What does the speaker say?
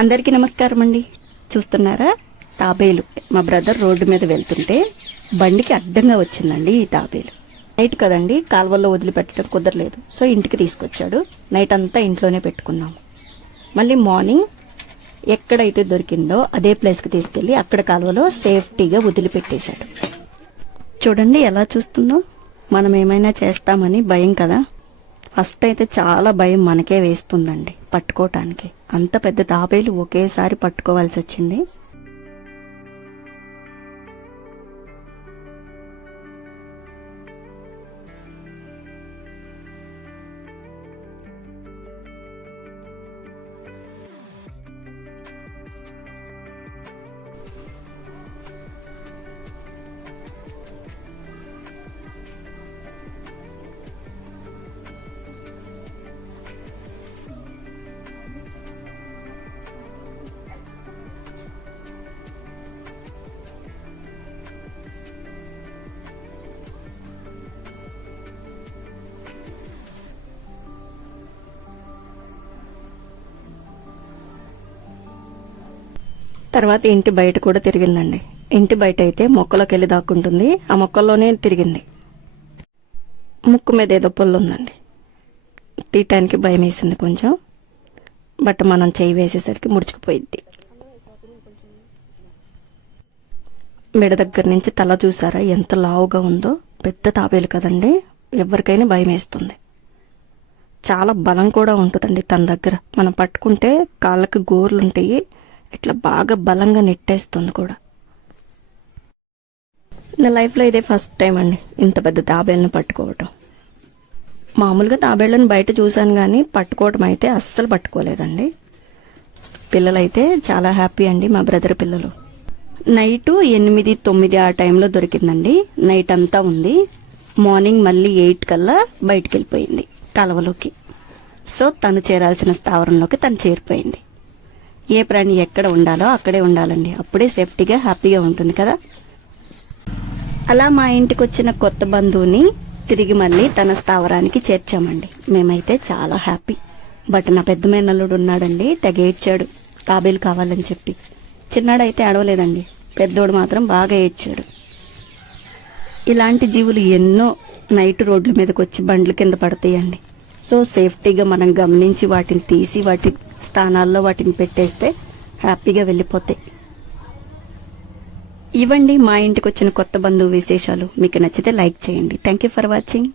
అందరికీ నమస్కారం అండి. చూస్తున్నారా, తాబేలు మా బ్రదర్ రోడ్డు మీద వెళ్తుంటే బండికి అడ్డంగా వచ్చిందండి ఈ తాబేలు. నైట్ కదండి, కాలువల్లో వదిలిపెట్టడం కుదరలేదు, సో ఇంటికి తీసుకొచ్చాడు. నైట్ అంతా ఇంట్లోనే పెట్టుకున్నాము. మళ్ళీ మార్నింగ్ ఎక్కడైతే దొరికిందో అదే ప్లేస్కి తీసుకెళ్ళి అక్కడ కాలువలో సేఫ్టీగా వదిలిపెట్టేశాడు. చూడండి ఎలా చూస్తుందో. మనం ఏమైనా చేస్తామని భయం కదా. ఫస్ట్ అయితే చాలా భయం మనకే వేస్తుందండి పట్టుకోవటానికి. అంత పెద్ద తాబేలు ఒకేసారి పట్టుకోవాల్సి వచ్చింది. తర్వాత ఇంటి బయట కూడా తిరిగిందండి. ఇంటి బయట అయితే మొక్కలోకి వెళ్ళి దాక్కుంటుంది. ఆ మొక్కల్లోనే తిరిగింది. ముక్కు మీద ఏదో పొల్లు ఉందండి. తీయటానికి భయం వేసింది కొంచెం, బట్ మనం చేయి వేసేసరికి ముడుచుకుపోయిద్ది. మెడ దగ్గర నుంచి తల చూసారా ఎంత లావుగా ఉందో. పెద్ద తాబేలు కదండి, ఎవరికైనా భయం వేస్తుంది. చాలా బలం కూడా ఉంటుందండి తన దగ్గర. మనం పట్టుకుంటే కాళ్ళకి గోర్లు ఉంటాయి, ఇట్లా బాగా బలంగా నెట్టేస్తుంది కూడా. నా లైఫ్లో ఇదే ఫస్ట్ టైం అండి ఇంత పెద్ద తాబేళ్ళని పట్టుకోవటం. మామూలుగా తాబేళ్ళని బయట చూశాను కానీ పట్టుకోవటం అయితే అస్సలు పట్టుకోలేదండి. పిల్లలైతే చాలా హ్యాపీ అండి, మా బ్రదర్ పిల్లలు. నైటు 8-9 ఆ టైంలో దొరికిందండి. నైట్ అంతా ఉంది. మార్నింగ్ మళ్ళీ 8 కల్లా బయటికి వెళ్ళిపోయింది కాలువలోకి. సో తను చేరాల్సిన స్థావరంలోకి తను చేరిపోయింది. ఏ ప్రాణి ఎక్కడ ఉండాలో అక్కడే ఉండాలండి, అప్పుడే సేఫ్టీగా హ్యాపీగా ఉంటుంది కదా. అలా మా ఇంటికి వచ్చిన కొత్త బంధువుని తిరిగి మళ్ళీ తన స్థావరానికి చేర్చామండి. మేమైతే చాలా హ్యాపీ. బట్ నా పెద్ద మేనల్లుడు ఉన్నాడండి, తెగ ఏడ్చాడు తాబేలు కావాలని చెప్పి. చిన్నాడైతే అడవలేదండి, పెద్దోడు మాత్రం బాగా ఏడ్చాడు. ఇలాంటి జీవులు ఎన్నో నైట్ రోడ్ల మీదకి వచ్చి బండ్ల కింద పడతాయండి. సో సేఫ్టీగా మనం గమనించి వాటిని తీసి వాటి స్థానాల్లో వాటిని పెట్టేస్తే హ్యాపీగా వెళ్ళిపోతాయి. ఇవ్వండి మా ఇంటికి వచ్చిన కొత్త బంధువు విశేషాలు. మీకు నచ్చితే లైక్ చేయండి. Thank you for watching.